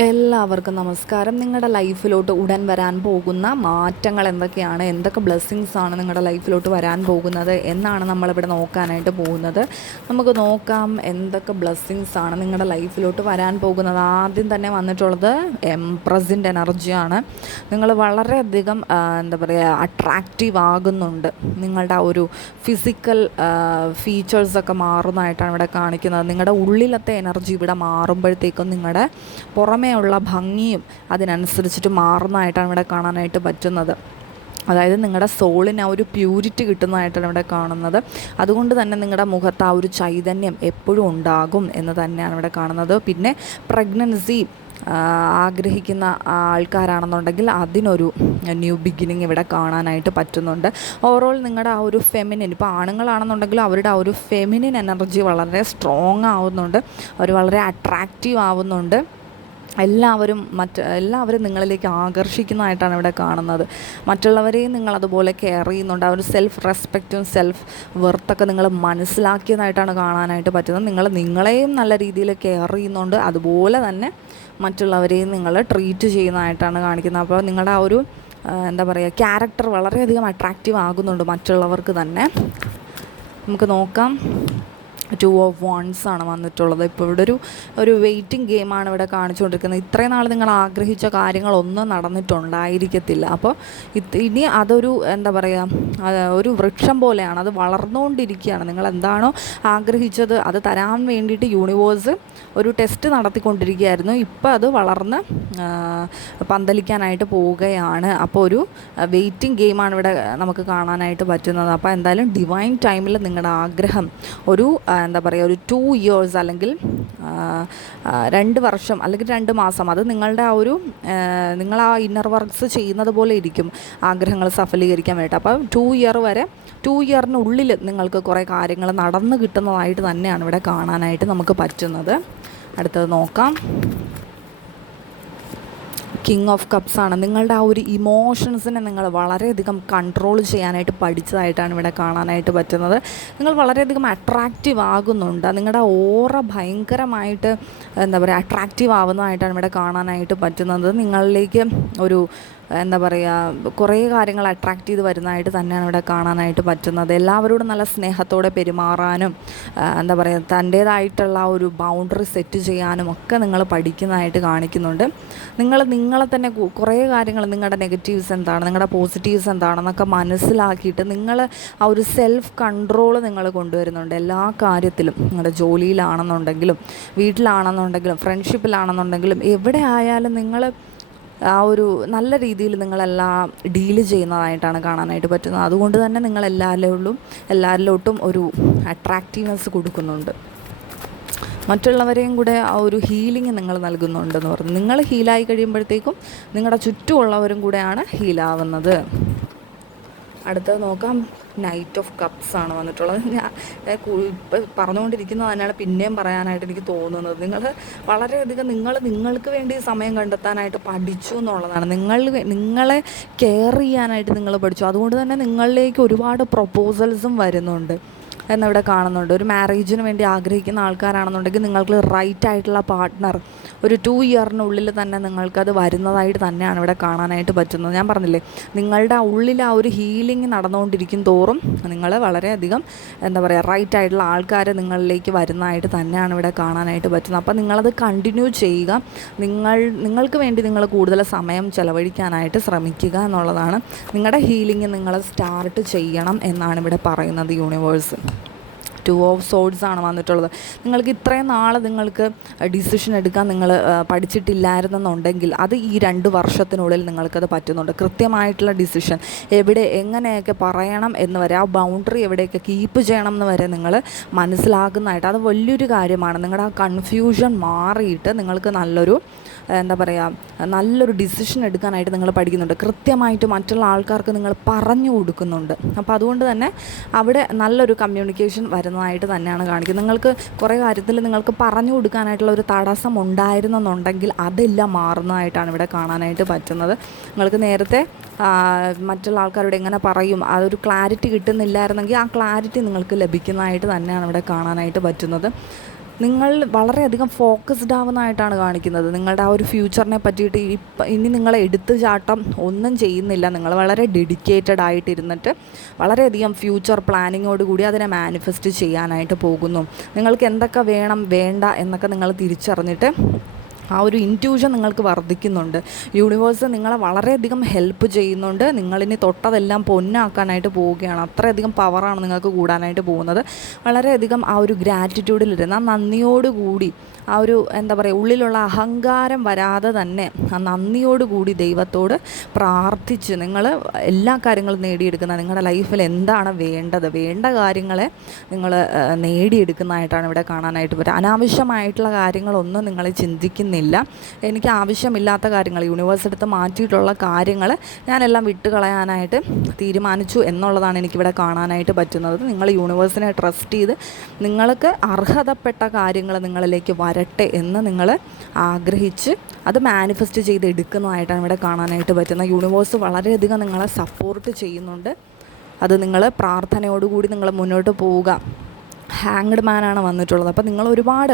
എല്ലാവർക്കും നമസ്കാരം. നിങ്ങളുടെ ലൈഫിലോട്ട് ഉടൻ വരാൻ പോകുന്ന മാറ്റങ്ങൾ എന്തൊക്കെയാണ്, എന്തൊക്കെ ബ്ലെസ്സിങ്സ് ആണ് നിങ്ങളുടെ ലൈഫിലോട്ട് വരാൻ പോകുന്നത് എന്നാണ് നമ്മളിവിടെ നോക്കാനായിട്ട് പോകുന്നത്. നമുക്ക് നോക്കാം എന്തൊക്കെ ബ്ലെസ്സിങ്സ് ആണ് നിങ്ങളുടെ ലൈഫിലോട്ട് വരാൻ പോകുന്നത്. ആദ്യം തന്നെ വന്നിട്ടുള്ളത് എംപ്രസിൻ്റെ എനർജിയാണ്. നിങ്ങൾ വളരെയധികം എന്താ പറയുക, അട്രാക്റ്റീവ് ആകുന്നുണ്ട്. നിങ്ങളുടെ ഒരു ഫിസിക്കൽ ഫീച്ചേഴ്സൊക്കെ മാറുന്നതായിട്ടാണ് ഇവിടെ കാണിക്കുന്നത്. നിങ്ങളുടെ ഉള്ളിലത്തെ എനർജി ഇവിടെ മാറുമ്പോഴത്തേക്കും നിങ്ങളുടെ പുറമേ ഉള്ള ഭംഗിയും അതിനനുസരിച്ചിട്ട് മാറുന്നതായിട്ടാണ് ഇവിടെ കാണാനായിട്ട് പറ്റുന്നത്. അതായത് നിങ്ങളുടെ സോളിന് ആ ഒരു പ്യൂരിറ്റി കിട്ടുന്നതായിട്ടാണ് ഇവിടെ കാണുന്നത്. അതുകൊണ്ട് തന്നെ നിങ്ങളുടെ മുഖത്ത് ആ ഒരു ചൈതന്യം എപ്പോഴും ഉണ്ടാകും എന്ന് തന്നെയാണ് ഇവിടെ കാണുന്നത്. പിന്നെ പ്രഗ്നൻസി ആഗ്രഹിക്കുന്ന ആൾക്കാരാണെന്നുണ്ടെങ്കിൽ അതിനൊരു ന്യൂ ബിഗിനിങ് ഇവിടെ കാണാനായിട്ട് പറ്റുന്നുണ്ട്. ഓവറോൾ നിങ്ങളുടെ ആ ഒരു ഫെമിനിൻ, ഇപ്പോൾ ആണുങ്ങളാണെന്നുണ്ടെങ്കിലും അവരുടെ ആ ഒരു ഫെമിനിൻ എനർജി വളരെ സ്ട്രോങ് ആവുന്നുണ്ട്. അവർ വളരെ അട്രാക്റ്റീവ് ആവുന്നുണ്ട്. എല്ലാവരും നിങ്ങളിലേക്ക് ആകർഷിക്കുന്നതായിട്ടാണ് ഇവിടെ കാണുന്നത്. മറ്റുള്ളവരെയും നിങ്ങളതുപോലെ കെയർ ചെയ്യുന്നുണ്ട്. ആ ഒരു സെൽഫ് റെസ്പെക്റ്റും സെൽഫ് വെർത്തൊക്കെ നിങ്ങൾ മനസ്സിലാക്കിയതായിട്ടാണ് കാണാനായിട്ട് പറ്റുന്നത്. നിങ്ങളെയും നല്ല രീതിയിൽ കെയർ ചെയ്യുന്നുണ്ട്. അതുപോലെ തന്നെ മറ്റുള്ളവരെയും നിങ്ങൾ ട്രീറ്റ് ചെയ്യുന്നതായിട്ടാണ് കാണിക്കുന്നത്. അപ്പോൾ നിങ്ങളുടെ ആ ഒരു എന്താ പറയുക, ക്യാരക്ടർ വളരെയധികം അട്രാക്റ്റീവ് ആകുന്നുണ്ട് മറ്റുള്ളവർക്ക് തന്നെ. നമുക്ക് നോക്കാം. 2 of Wands ആണ് വന്നിട്ടുള്ളത്. ഇപ്പോൾ ഇവിടെ ഒരു വെയിറ്റിംഗ് ഗെയിമാണ് ഇവിടെ കാണിച്ചുകൊണ്ടിരിക്കുന്നത്. ഇത്രയും നാൾ നിങ്ങൾ ആഗ്രഹിച്ച കാര്യങ്ങളൊന്നും നടന്നിട്ടുണ്ടായിരിക്കത്തില്ല. അപ്പോൾ ഇനി അതൊരു എന്താ പറയുക, ഒരു വൃക്ഷം പോലെയാണ്. അത് വളർന്നുകൊണ്ടിരിക്കുകയാണ്. നിങ്ങൾ എന്താണോ ആഗ്രഹിച്ചത് അത് തരാൻ വേണ്ടിയിട്ട് യൂണിവേഴ്സ് ഒരു ടെസ്റ്റ് നടത്തിക്കൊണ്ടിരിക്കുകയായിരുന്നു. ഇപ്പോൾ അത് വളർന്ന് പന്തലിക്കാനായിട്ട് പോവുകയാണ്. അപ്പോൾ ഒരു വെയിറ്റിംഗ് ഗെയിമാണ് ഇവിടെ നമുക്ക് കാണാനായിട്ട് പറ്റുന്നത്. അപ്പോൾ എന്തായാലും ഡിവൈൻ ടൈമിൽ നിങ്ങളുടെ ആഗ്രഹം ഒരു എന്താ പറയുക, ഒരു 2 years അല്ലെങ്കിൽ 2 വർഷം അല്ലെങ്കിൽ 2 മാസം, അത് നിങ്ങളുടെ ആ ഒരു നിങ്ങൾ ആ ഇന്നർ വർക്ക്സ് ചെയ്യുന്നത് പോലെ ഇരിക്കും ആഗ്രഹങ്ങൾ സഫലീകരിക്കാൻ വേണ്ടിയിട്ട്. അപ്പോൾ 2 ഇയറിനുള്ളിൽ നിങ്ങൾക്ക് കുറേ കാര്യങ്ങൾ നടന്നു കിട്ടുന്നതായിട്ട് തന്നെയാണ് ഇവിടെ കാണാനായിട്ട് നമുക്ക് പറ്റുന്നത്. അടുത്തത് നോക്കാം. കിങ് ഓഫ് കപ്സ് ആണ്. നിങ്ങളുടെ ആ ഒരു ഇമോഷൻസിനെ നിങ്ങൾ വളരെയധികം കൺട്രോൾ ചെയ്യാനായിട്ട് പഠിച്ചതായിട്ടാണ് ഇവിടെ കാണാനായിട്ട് പറ്റുന്നത്. നിങ്ങൾ വളരെയധികം അട്രാക്റ്റീവ് ആകുന്നുണ്ട്. നിങ്ങളുടെ ഓറ ഭയങ്കരമായിട്ട് എന്താ പറയുക, അട്രാക്റ്റീവ് ആവുന്നതായിട്ടാണ് ഇവിടെ കാണാനായിട്ട് പറ്റുന്നത്. നിങ്ങളിലേക്ക് ഒരു എന്താ പറയുക, കുറേ കാര്യങ്ങൾ അട്രാക്റ്റ് ചെയ്ത് വരുന്നതായിട്ട് തന്നെയാണ് ഇവിടെ കാണാനായിട്ട് പറ്റുന്നത്. എല്ലാവരോടും നല്ല സ്നേഹത്തോടെ പെരുമാറാനും എന്താ പറയുക, തൻ്റേതായിട്ടുള്ള ഒരു ബൗണ്ടറി സെറ്റ് ചെയ്യാനും ഒക്കെ നിങ്ങൾ പഠിക്കുന്നതായിട്ട് കാണിക്കുന്നുണ്ട്. നിങ്ങളെ തന്നെ കുറേ കാര്യങ്ങൾ, നിങ്ങളുടെ നെഗറ്റീവ്സ് എന്താണ്, നിങ്ങളുടെ പോസിറ്റീവ്സ് എന്താണെന്നൊക്കെ മനസ്സിലാക്കിയിട്ട് നിങ്ങൾ ആ ഒരു സെൽഫ് കൺട്രോൾ നിങ്ങൾ കൊണ്ടുവരുന്നുണ്ട് എല്ലാ കാര്യത്തിലും. നിങ്ങളുടെ ജോലിയിലാണെന്നുണ്ടെങ്കിലും വീട്ടിലാണെന്നുണ്ടെങ്കിലും ഫ്രണ്ട്ഷിപ്പിലാണെന്നുണ്ടെങ്കിലും എവിടെ ആയാലും നിങ്ങൾ ആ ഒരു നല്ല രീതിയിൽ നിങ്ങളെല്ലാം ഡീല് ചെയ്യുന്നതായിട്ടാണ് കാണാനായിട്ട് പറ്റുന്നത്. അതുകൊണ്ട് തന്നെ നിങ്ങൾ എല്ലാവരിലോട്ടും ഒരു അട്രാക്റ്റീവ്നെസ് കൊടുക്കുന്നുണ്ട്. മറ്റുള്ളവരെയും കൂടെ ആ ഒരു ഹീലിംഗ് നിങ്ങൾ നൽകുന്നുണ്ടെന്ന് പറഞ്ഞു. നിങ്ങൾ ഹീലായി കഴിയുമ്പോഴത്തേക്കും നിങ്ങളുടെ ചുറ്റുമുള്ളവരും കൂടെയാണ് ഹീലാവുന്നത്. അടുത്തത് നോക്കാം. നൈറ്റ് ഓഫ് കപ്സ് ആണ് വന്നിട്ടുള്ളത്. ഞാൻ പറഞ്ഞുകൊണ്ടിരിക്കുന്നത് തന്നെയാണ് പിന്നെയും പറയാനായിട്ട് എനിക്ക് തോന്നുന്നത്. നിങ്ങൾ വളരെയധികം നിങ്ങൾക്ക് വേണ്ടി സമയം കണ്ടെത്താനായിട്ട് പഠിച്ചു എന്നുള്ളതാണ്. നിങ്ങളെ കെയർ ചെയ്യാനായിട്ട് നിങ്ങൾ പഠിച്ചു. അതുകൊണ്ട് തന്നെ നിങ്ങളിലേക്ക് ഒരുപാട് പ്രൊപ്പോസൽസും വരുന്നുണ്ട് എന്നിവിടെ കാണുന്നുണ്ട്. ഒരു മാരേജിന് വേണ്ടി ആഗ്രഹിക്കുന്ന ആൾക്കാരാണെന്നുണ്ടെങ്കിൽ നിങ്ങൾക്ക് റൈറ്റ് ആയിട്ടുള്ള പാർട്ട്ണർ ഒരു 2 ഇയറിനുള്ളിൽ തന്നെ നിങ്ങൾക്കത് വരുന്നതായിട്ട് തന്നെയാണ് ഇവിടെ കാണാനായിട്ട് പറ്റുന്നത്. ഞാൻ പറഞ്ഞില്ലേ, നിങ്ങളുടെ ഉള്ളിൽ ആ ഒരു ഹീലിംഗ് നടന്നുകൊണ്ടിരിക്കും തോറും നിങ്ങൾ വളരെയധികം എന്താ പറയുക, റൈറ്റ് ആയിട്ടുള്ള ആൾക്കാർ നിങ്ങളിലേക്ക് വരുന്നതായിട്ട് തന്നെയാണ് ഇവിടെ കാണാനായിട്ട് പറ്റുന്നത്. അപ്പോൾ നിങ്ങളത് കണ്ടിന്യൂ ചെയ്യുക. നിങ്ങൾക്ക് വേണ്ടി നിങ്ങൾ കൂടുതൽ സമയം ചെലവഴിക്കാനായിട്ട് ശ്രമിക്കുക എന്നുള്ളതാണ്. നിങ്ങളുടെ ഹീലിംഗ് നിങ്ങൾ സ്റ്റാർട്ട് ചെയ്യണം എന്നാണ് ഇവിടെ പറയുന്നത് യൂണിവേഴ്സ്. 2 of Swords ആണ് വന്നിട്ടുള്ളത്. നിങ്ങൾക്ക് ഇത്രയും നാൾ നിങ്ങൾക്ക് ഡിസിഷൻ എടുക്കാൻ നിങ്ങൾ പഠിച്ചിട്ടില്ലായിരുന്നെന്നുണ്ടെങ്കിൽ അത് ഈ 2 വർഷത്തിനുള്ളിൽ നിങ്ങൾക്കത് പറ്റുന്നുണ്ട്. കൃത്യമായിട്ടുള്ള ഡിസിഷൻ എങ്ങനെയൊക്കെ പറയണം എന്ന് വരെ, ആ ബൗണ്ടറി എവിടെയൊക്കെ കീപ്പ് ചെയ്യണം എന്ന് വരെ നിങ്ങൾ മനസ്സിലാക്കുന്നതായിട്ട്, അത് വലിയൊരു കാര്യമാണ്. നിങ്ങളുടെ ആ കൺഫ്യൂഷൻ മാറിയിട്ട് നിങ്ങൾക്ക് നല്ലൊരു ഡിസിഷൻ എടുക്കാനായിട്ട് നിങ്ങൾ പഠിക്കുന്നുണ്ട്. കൃത്യമായിട്ട് മറ്റുള്ള ആൾക്കാർക്ക് നിങ്ങൾ പറഞ്ഞു കൊടുക്കുന്നുണ്ട്. അപ്പോൾ അതുകൊണ്ട് തന്നെ അവിടെ നല്ലൊരു കമ്മ്യൂണിക്കേഷൻ വരുന്നതായിട്ട് തന്നെയാണ് കാണിക്കുന്നത്. നിങ്ങൾക്ക് കുറേ കാര്യത്തിൽ നിങ്ങൾക്ക് പറഞ്ഞു കൊടുക്കാനായിട്ടുള്ള ഒരു തടസ്സം ഉണ്ടായിരുന്നെന്നുണ്ടെങ്കിൽ അതെല്ലാം മാറുന്നതായിട്ടാണ് ഇവിടെ കാണാനായിട്ട് പറ്റുന്നത്. നിങ്ങൾക്ക് നേരത്തെ മറ്റുള്ള ആൾക്കാരോട് എങ്ങനെ പറയും, അതൊരു ക്ലാരിറ്റി കിട്ടുന്നില്ലായിരുന്നെങ്കിൽ ആ ക്ലാരിറ്റി നിങ്ങൾക്ക് ലഭിക്കുന്നതായിട്ട് തന്നെയാണ് ഇവിടെ കാണാനായിട്ട് പറ്റുന്നത്. നിങ്ങൾ വളരെയധികം ഫോക്കസ്ഡ് ആവുന്നതായിട്ടാണ് കാണിക്കുന്നത്. നിങ്ങളുടെ ആ ഒരു ഫ്യൂച്ചറിനെ പറ്റിയിട്ട് ഇനി നിങ്ങൾ എടുത്തു ചാട്ടം ഒന്നും ചെയ്യുന്നില്ല. നിങ്ങൾ വളരെ ഡെഡിക്കേറ്റഡ് ആയിട്ടിരുന്നിട്ട് വളരെയധികം ഫ്യൂച്ചർ പ്ലാനിങ്ങോട് കൂടി അതിനെ മാനിഫെസ്റ്റ് ചെയ്യാനായിട്ട് പോകുന്നു. നിങ്ങൾക്ക് എന്തൊക്കെ വേണം വേണ്ട എന്നൊക്കെ നിങ്ങൾ തിരിച്ചറിഞ്ഞിട്ട് ആ ഒരു ഇൻറ്റ്യൂഷൻ നിങ്ങൾക്ക് വർദ്ധിക്കുന്നുണ്ട്. യൂണിവേഴ്സ് നിങ്ങളെ വളരെയധികം ഹെൽപ്പ് ചെയ്യുന്നുണ്ട്. നിങ്ങളിനി തൊട്ടതെല്ലാം പൊന്നാക്കാനായിട്ട് പോവുകയാണ്. അത്രയധികം പവറാണ് നിങ്ങൾക്ക് കൂടാനായിട്ട് പോകുന്നത്. വളരെയധികം ആ ഒരു ഗ്രാറ്റിറ്റ്യൂഡിലിരുന്ന് ആ നന്ദിയോടുകൂടി ആ ഒരു എന്താ പറയുക ഉള്ളിലുള്ള അഹങ്കാരം വരാതെ തന്നെ ആ നന്ദിയോടുകൂടി ദൈവത്തോട് പ്രാർത്ഥിച്ച് നിങ്ങൾ എല്ലാ കാര്യങ്ങളും നേടിയെടുക്കുന്ന നിങ്ങളുടെ ലൈഫിൽ എന്താണ് വേണ്ടത്, വേണ്ട കാര്യങ്ങളെ നിങ്ങൾ നേടിയെടുക്കുന്നതായിട്ടാണ് ഇവിടെ കാണാനായിട്ട് പറ്റുക. അനാവശ്യമായിട്ടുള്ള കാര്യങ്ങളൊന്നും നിങ്ങൾ ചിന്തിക്കുന്നില്ല. എനിക്ക് ആവശ്യമില്ലാത്ത കാര്യങ്ങൾ യൂണിവേഴ്സ് എടുത്ത് മാറ്റിയിട്ടുള്ള കാര്യങ്ങൾ ഞാനെല്ലാം വിട്ടുകളയാനായിട്ട് തീരുമാനിച്ചു എന്നുള്ളതാണ് എനിക്കിവിടെ കാണാനായിട്ട് പറ്റുന്നത്. നിങ്ങൾ യൂണിവേഴ്സിനെ ട്രസ്റ്റ് ചെയ്ത് നിങ്ങൾക്ക് അർഹതപ്പെട്ട കാര്യങ്ങൾ നിങ്ങളിലേക്ക് വരട്ടെ എന്ന് നിങ്ങൾ ആഗ്രഹിച്ച് അത് മാനിഫെസ്റ്റ് ചെയ്ത് എടുക്കുന്നതായിട്ടാണ് ഇവിടെ കാണാനായിട്ട് പറ്റുന്നത്. യൂണിവേഴ്സ് വളരെയധികം നിങ്ങളെ സപ്പോർട്ട് ചെയ്യുന്നുണ്ട്. അത് നിങ്ങൾ പ്രാർത്ഥനയോടുകൂടി നിങ്ങൾ മുന്നോട്ട് പോവുക. ഹാങ്ഡ് മാനാണ് വന്നിട്ടുള്ളത്. അപ്പോൾ നിങ്ങൾ ഒരുപാട്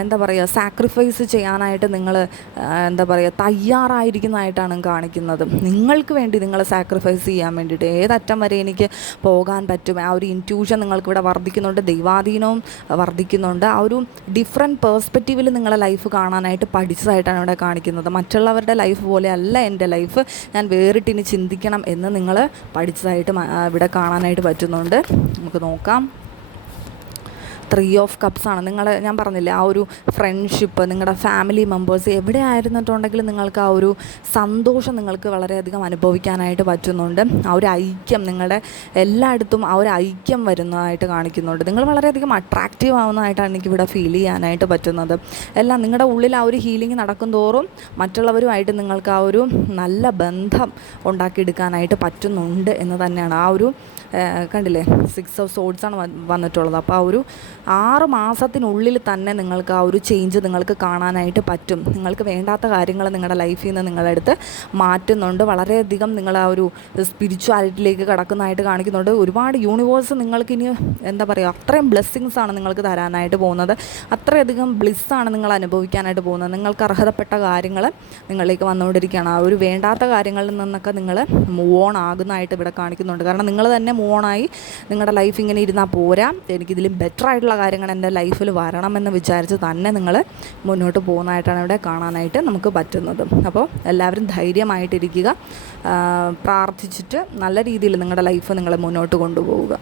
എന്താ പറയുക സാക്രിഫൈസ് ചെയ്യാനായിട്ട് നിങ്ങൾ എന്താ പറയുക തയ്യാറായിരിക്കുന്നതായിട്ടാണ് കാണിക്കുന്നത്. നിങ്ങൾക്ക് വേണ്ടി നിങ്ങൾ സാക്രിഫൈസ് ചെയ്യാൻ വേണ്ടിയിട്ട് ഏതറ്റം വരെ എനിക്ക് പോകാൻ പറ്റും ആ ഒരു ഇൻറ്റ്യൂഷൻ നിങ്ങൾക്കിവിടെ വർദ്ധിക്കുന്നുണ്ട്. ദൈവാധീനവും വർദ്ധിക്കുന്നുണ്ട്. ആ ഒരു ഡിഫറെൻറ്റ് പേഴ്സ്പെക്റ്റീവിൽ നിങ്ങളെ ലൈഫ് കാണാനായിട്ട് പഠിച്ചതായിട്ടാണ് ഇവിടെ കാണിക്കുന്നത്. മറ്റുള്ളവരുടെ ലൈഫ് പോലെ അല്ല എൻ്റെ ലൈഫ്, ഞാൻ വേറിട്ടിനി ചിന്തിക്കണം എന്ന് നിങ്ങൾ പഠിച്ചതായിട്ട് ഇവിടെ കാണാനായിട്ട് പറ്റുന്നുണ്ട്. നമുക്ക് നോക്കാം. 3 ഓഫ് കപ്സ് ആണ്. ഞാൻ പറഞ്ഞില്ലേ ആ ഒരു ഫ്രണ്ട്ഷിപ്പ്, നിങ്ങളുടെ ഫാമിലി മെമ്പേഴ്സ് എവിടെ ആയിരുന്നിട്ടുണ്ടെങ്കിലും നിങ്ങൾക്ക് ആ ഒരു സന്തോഷം നിങ്ങൾക്ക് വളരെയധികം അനുഭവിക്കാനായിട്ട് പറ്റുന്നുണ്ട്. ആ ഒരു ഐക്യം നിങ്ങളുടെ എല്ലായിടത്തും ആ ഒരു ഐക്യം വരുന്നതായിട്ട് കാണിക്കുന്നുണ്ട്. നിങ്ങൾ വളരെയധികം അട്രാക്റ്റീവ് ആവുന്നതായിട്ടാണ് എനിക്കിവിടെ ഫീൽ ചെയ്യാനായിട്ട് പറ്റുന്നത്. എല്ലാം നിങ്ങളുടെ ഉള്ളിൽ ആ ഒരു ഹീലിംഗ് നടക്കും തോറും മറ്റുള്ളവരുമായിട്ട് നിങ്ങൾക്ക് ആ ഒരു നല്ല ബന്ധം ഉണ്ടാക്കിയെടുക്കാനായിട്ട് പറ്റുന്നുണ്ട് എന്ന് തന്നെയാണ്. ആ ഒരു കണ്ടില്ലേ 6 ഓഫ് സോഡ്സ് ആണ് വന്നിട്ടുള്ളത്. അപ്പോൾ ആ ഒരു 6 മാസത്തിനുള്ളിൽ തന്നെ നിങ്ങൾക്ക് ആ ഒരു ചേഞ്ച് നിങ്ങൾക്ക് കാണാനായിട്ട് പറ്റും. നിങ്ങൾക്ക് വേണ്ടാത്ത കാര്യങ്ങൾ നിങ്ങളുടെ ലൈഫിൽ നിന്ന് നിങ്ങളെടുത്ത് മാറ്റുന്നുണ്ട്. വളരെയധികം നിങ്ങൾ ആ ഒരു സ്പിരിച്വാലിറ്റിയിലേക്ക് കടക്കുന്നതായിട്ട് കാണിക്കുന്നുണ്ട്. ഒരുപാട് യൂണിവേഴ്സ് നിങ്ങൾക്ക് ഇനി എന്താ പറയുക അത്രയും ബ്ലെസ്സിങ്സാണ് നിങ്ങൾക്ക് തരാനായിട്ട് പോകുന്നത്. അത്രയധികം ബ്ലിസ്സാണ് നിങ്ങൾ അനുഭവിക്കാനായിട്ട് പോകുന്നത്. നിങ്ങൾക്ക് അർഹതപ്പെട്ട കാര്യങ്ങൾ നിങ്ങളിലേക്ക് വന്നുകൊണ്ടിരിക്കുകയാണ്. ആ ഒരു വേണ്ടാത്ത കാര്യങ്ങളിൽ നിന്നൊക്കെ നിങ്ങൾ മൂവ് ഓൺ ആകുന്നതായിട്ട് ഇവിടെ കാണിക്കുന്നുണ്ട്. കാരണം നിങ്ങൾ തന്നെ മൂവ് ഓണായി നിങ്ങളുടെ ലൈഫ് ഇങ്ങനെ ഇരുന്നാൽ പോരാ, എനിക്കിതിലും ബെറ്റർ ആയിട്ടുള്ള കാര്യങ്ങൾ എൻ്റെ ലൈഫിൽ വരണമെന്ന് വിചാരിച്ച് തന്നെ നിങ്ങൾ മുന്നോട്ട് പോകുന്നതായിട്ടാണ് ഇവിടെ കാണാനായിട്ട് നമുക്ക് പറ്റുന്നത്. അപ്പോൾ എല്ലാവരും ധൈര്യമായിട്ടിരിക്കുക, പ്രാർത്ഥിച്ചിട്ട് നല്ല രീതിയിൽ നിങ്ങളുടെ ലൈഫ് നിങ്ങൾ മുന്നോട്ട് കൊണ്ടുപോവുക.